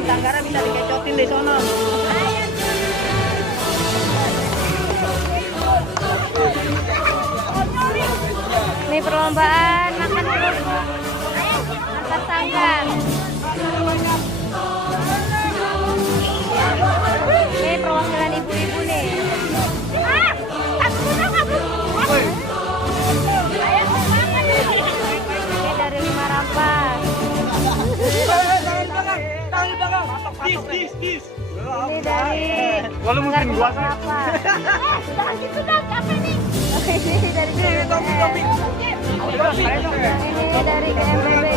Tanggara bisa dikecotin di sono. Ini perlombaan makan kerupuk antar sanggar. Ini perwakilan ibu-ibu nih. Ini dari Lima Rampas. Ini dari Sanggar Lima Rampas. Ini dari GMBB. Ini dari GMBB.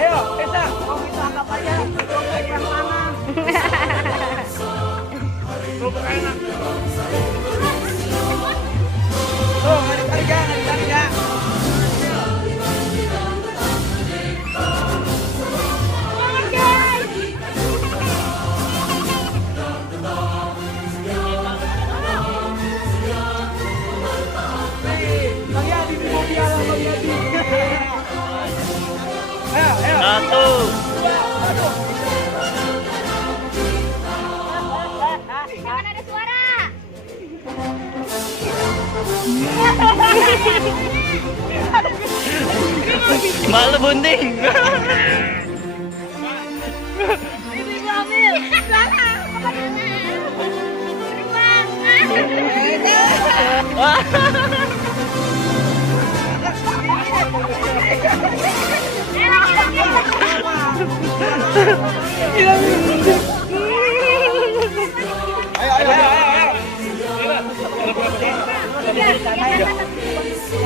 Ayo, kita mau kita anggap aja yang mana? Kerupuk enak. Tuh, nggak ditarik ya, nggak ditarik ya. Satu. Jangan ada suara. Malu bunting. Ini ambil. Salah.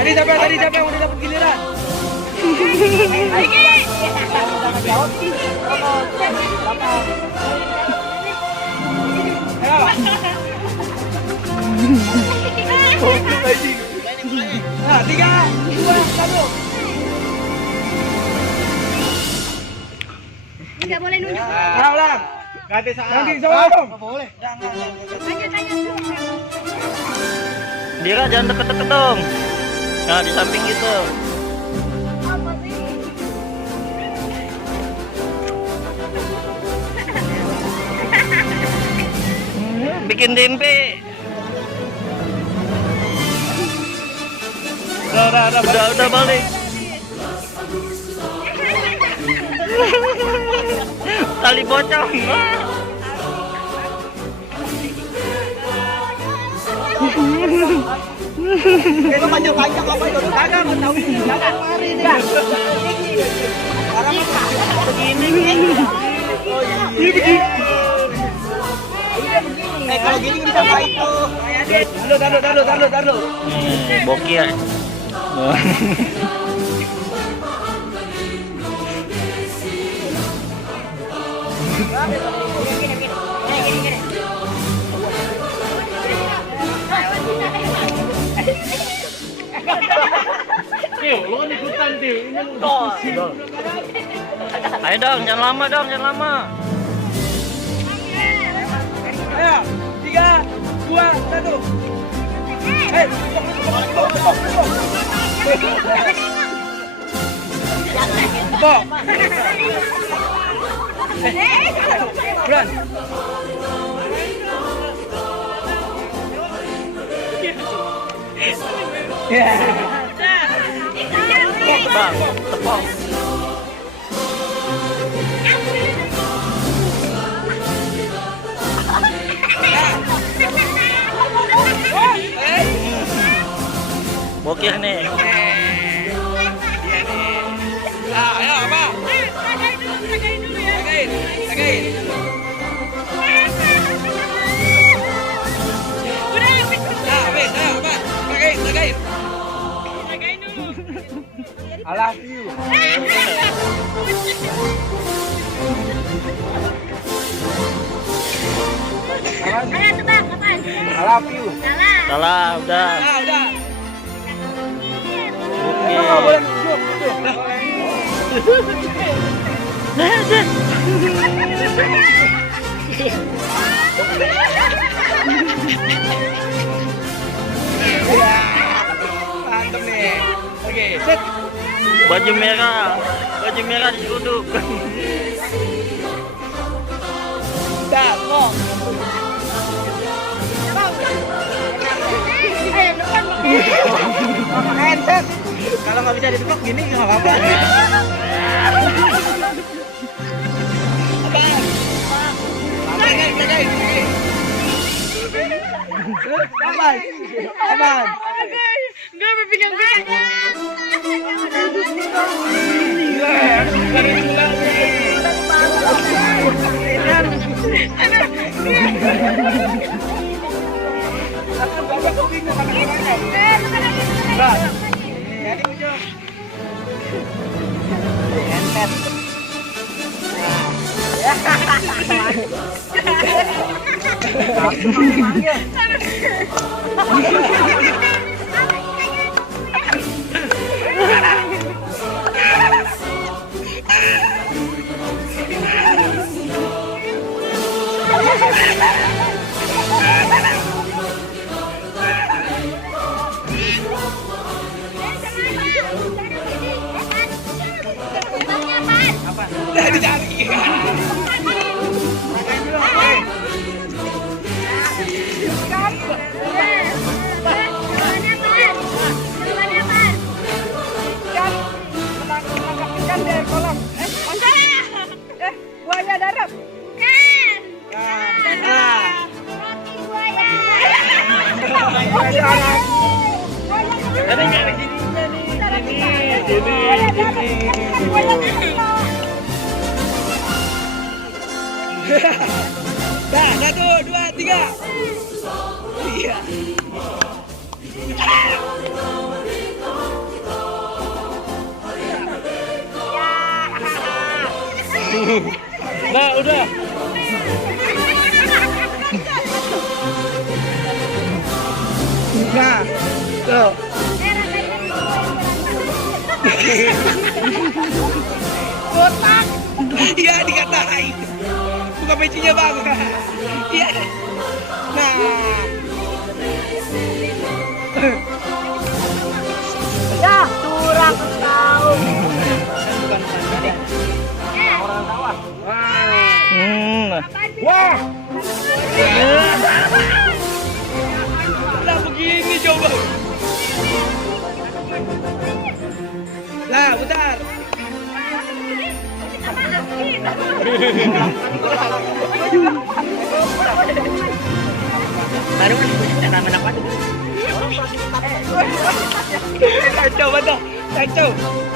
Tadi siapa yang udah dapat giliran? Nah, 3, 2, 1. Enggak boleh nunjuk. Nah, ulang. Ganti saat. Ganti sama dong. Boleh. Lanjut. Dira jangan deket-deket dong. Nah di samping gitu. Apa sih? Bikin tempe. Udah balik. Tali pocong. Itu panjang-panjang apa itu? Dagang, tahu ini. Dagang lari nih. Orang begini. Oh iya. Kalau gini bisa baik tuh. Taruh. Boki ya. Lu kan ikutan, Tiu. Ini Ayo dong, jangan lama dong, jangan lama. Ayo, 3, 2, 1. Hei, Bok. Bulan. Bang, tepung. Bokeh nih. Ayo apa? Tagain. Habis, ayo apa? Tagain. I love you. Ayo tebak kapan? I love you. Salah. Salah, udah. Ah, udah. Oke. Lu nggak boleh nunjuk. Ya, mantap nih. Oke, set. Baju merah diseruduk. Dah, kok. Pakai headset. Kalau nggak bisa ditepuk gini nggak apa-apa. Abang. Guys. Abang. Enggak berpikir-pikir. Udah dicari. Buaya darat. Dah, 1, 2, 3. Iya. Nah, udah. Nah, tuh. Botak. Iya, dikatain. Buka pecinya, Bang. Iya. Nah. Ya, curang kau. Wah. Lah begini coba. Lah, bentar. Baru kan cara mendapat. Kacau betul. Kacau.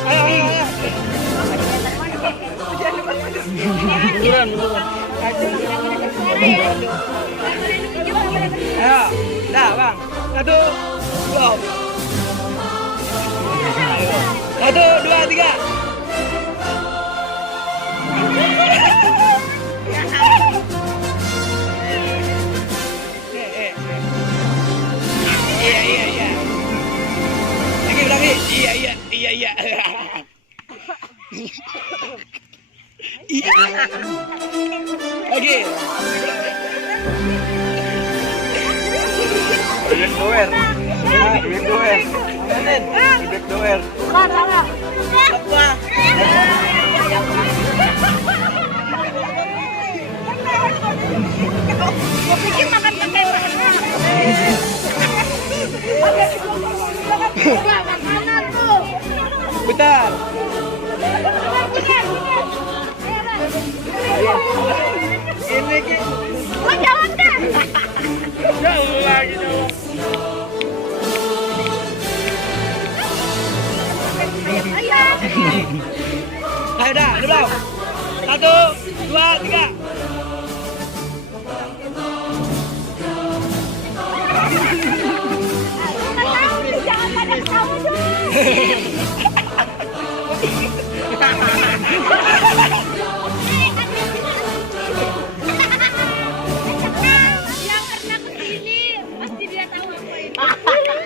Ayo. Buruan. Ayo, dah Bang. 1, 2. 1, 2, 3. Iya. Lagi ulang nih. Iya. Iya. Lagi. Bebek doer. Apa? Gua pikir makan pakai makanan tuh. Bentar. Ini ki. Gua jawab dah. Jauh lagi jauh. Ayo dah, udah belum? 1, 2, 3. Jangan pada ketawa dong. Yang pernah kesini pasti dia tahu apa ini.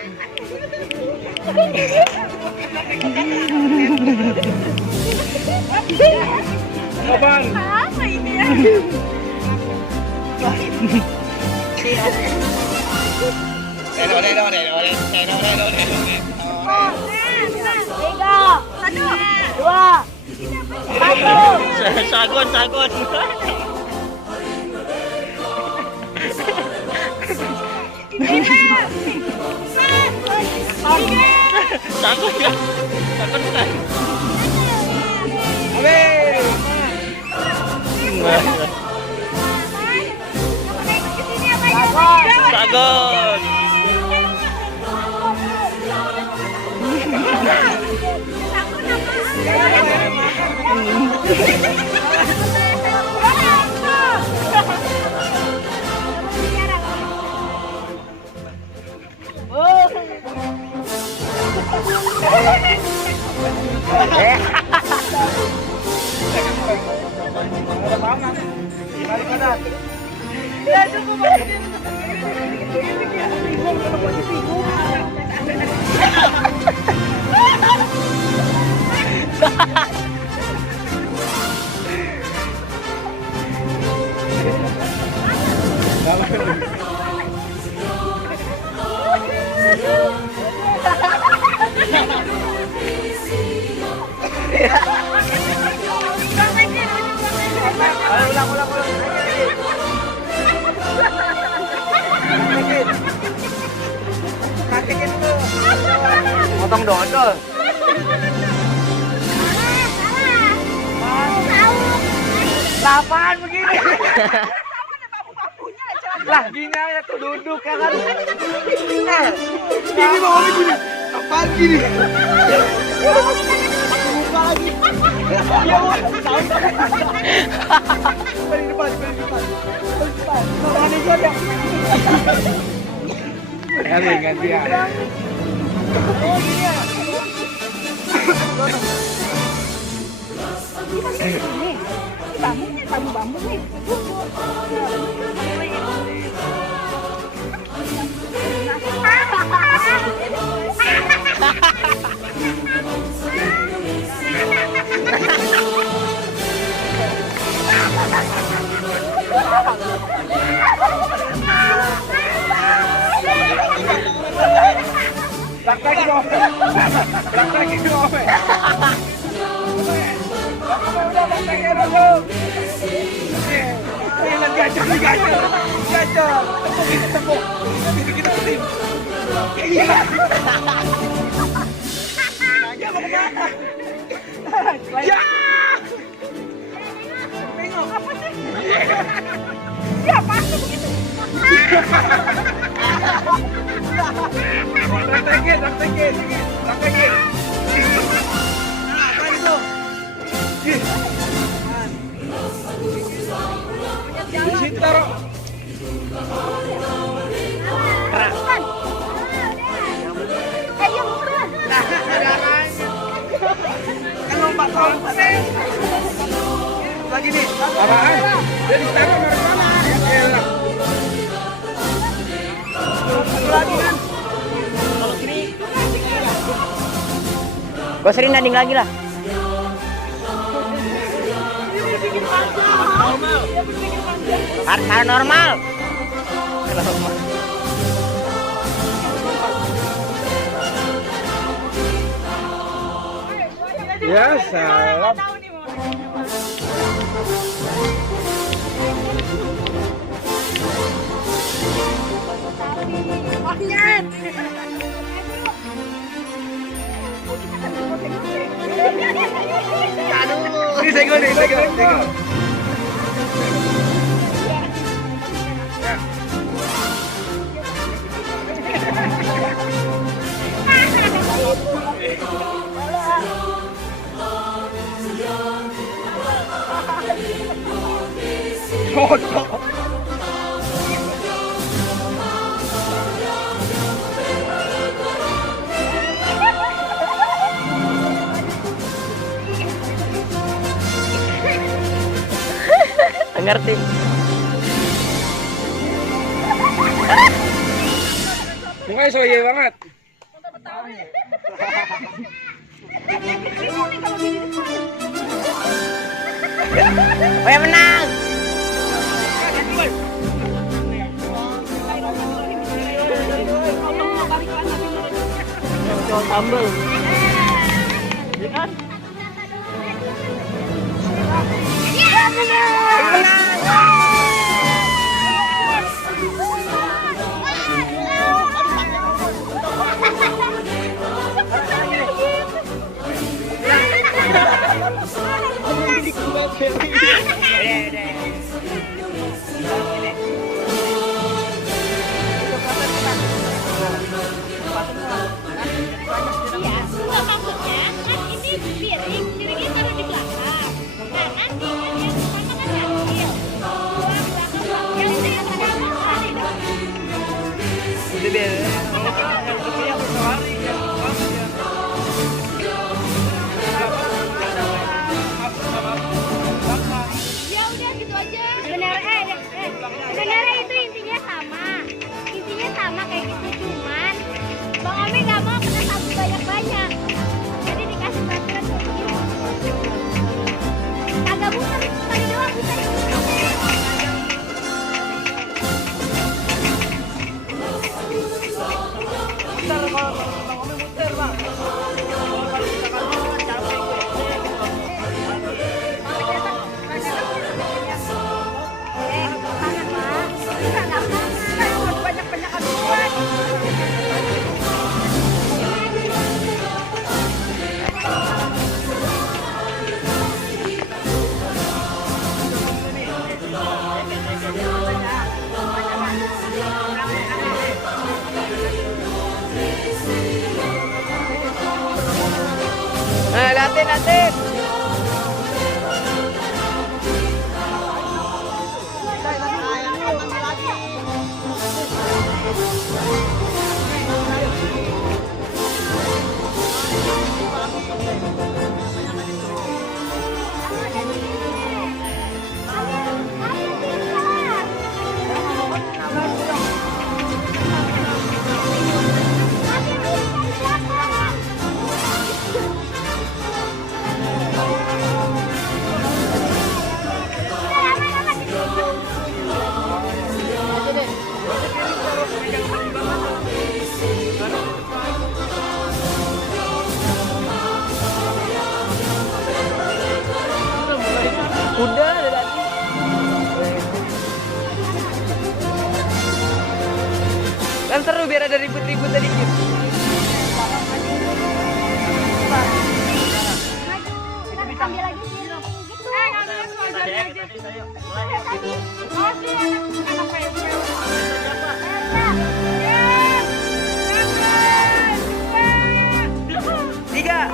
Abang. Apa ini ya? 2, 1. Sagon, sagon. Sagon kan? Sagon bukan? Sagon. Ulang. Praktekin dulu. Potong dodol. Apaan begini? Lah gini aja tuh duduk ya kan. Gini bawahnya gini. Apaan gini? Buka lagi. Ya Beri depan. Ini gua deh. Ganti ya. Oh gini ya. Bambu nih. Praktekin dong. Gacor. Tepuk. Kita tim. Ya mau kemana? Ya. Bingung apa sih? Siapa sih begitu? Praktekin. Nah, tadi tuh. Di situ taruh. Keras. Ayo buruan. Kan lompat. Lagi nih. Apaan? Dia ditaruh dari mana? Elah. Lagi kan. Kalau gini. Gua sering nanding lagi lah. Normal. Ya salam. Ini segel nih, segel. Cocok. Ngerti. Mukanya soye banget. Oh yang menang. Sambel. Iya kan? Iya, nggak maksudnya kan ini piringnya taruh di belakang. Nah nanti kan yang pertama kan ngambil, belakang, yang itu yang pertama kali dong. Ya udah gitu aja. Sebenarnya itu intinya sama kayak gitu, cuman Bang Ome nggak mau kena sabu banyak-banyak, jadi dikasih batuan tuh begini. Agak muter sekali doang bisa. Nah, liatin. Udah ada tadi. Kan seru biar ada ribut-ribut tadi. Ambil lagi gitu. Tiga.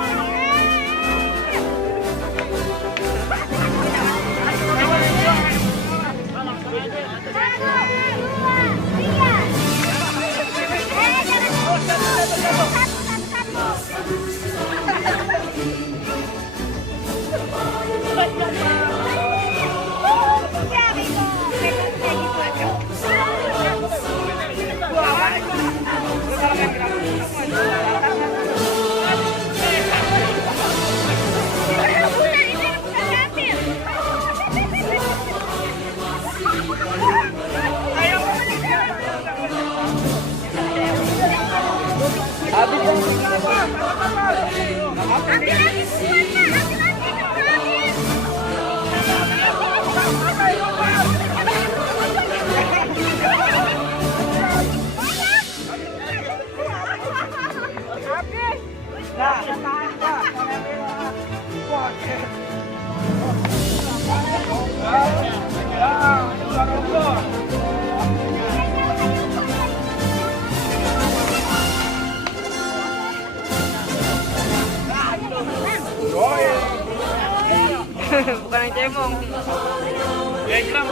Bukan yang cemong. Diagram.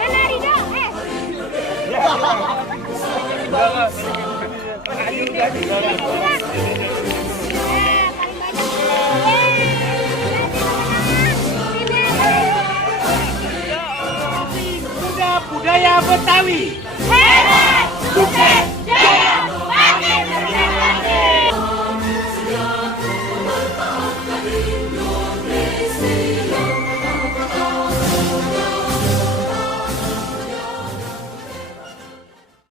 Mana Rido? Budaya Betawi. Hebat, sukses.